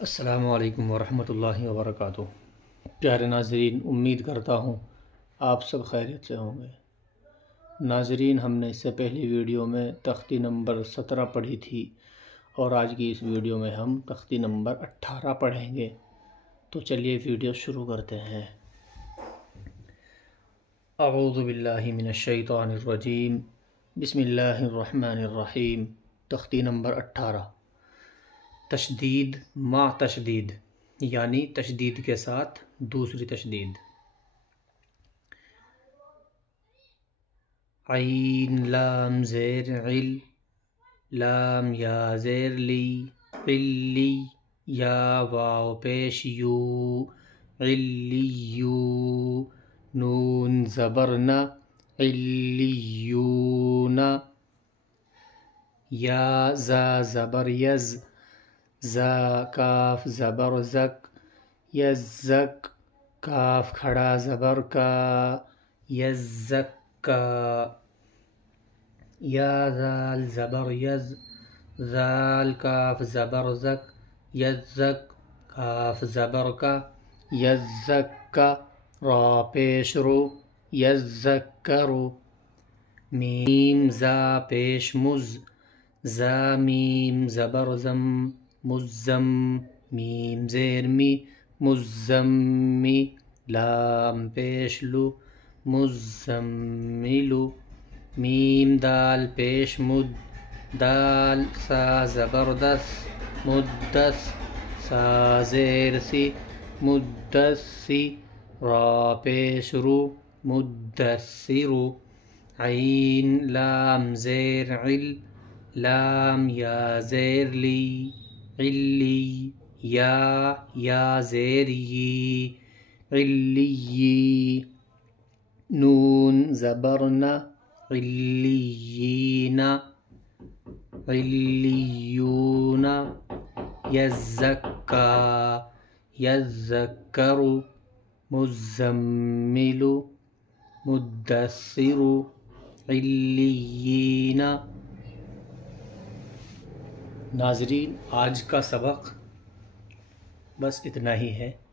السلام علیکم ورحمۃ اللہ وبرکاتہ۔ پیارے ناظرین، امید کرتا ہوں آپ سب خیریت سے ہوں گے۔ ناظرین، ہم نے اس سے پہلی ویڈیو میں تختی نمبر 17 پڑھی تھی اور آج کی اس ویڈیو میں ہم تختی نمبر 18 پڑھیں گے۔ تو چلیے ویڈیو شروع کرتے ہیں۔ اعوذ باللہ من الشیطان الرجیم، بسم اللہ الرحمن الرحیم۔ تختی نمبر 18، تشدید مع تشدید، یعنی تشدید کے ساتھ دوسری تشدید۔ عین لام زیر عل، لام یا زیر لی، علی یا واو پیش یو، علیو، نون زبر ن، علیون، یا زا زبر یز، زا کاف زبر زک، یزک، کاف کھڑا زبر کا، یزکا، یا زال زبر یز، زال کاف زبر زک، یزک، کاف زبر کا، یزکا، را پیش رو، یزکرو، میم زا پیش مز، زا میم زبر زم، مزم، میم زیر می، مزمی، لام پیش لو، مزملو، میم دال پیش مد، دال سا زبر دس، مدس، سا زیر سی، مدسی، را پیش رو، مدثرو، عین لام زیر عل، لام یا زیر لی، علی، یا زیر یی، علیی، نون زبر ن، علیین، علیون، یزکا، یذکرو، مزملو، مدثرو، علیین۔ ناظرین، آج کا سبق بس اتنا ہی ہے۔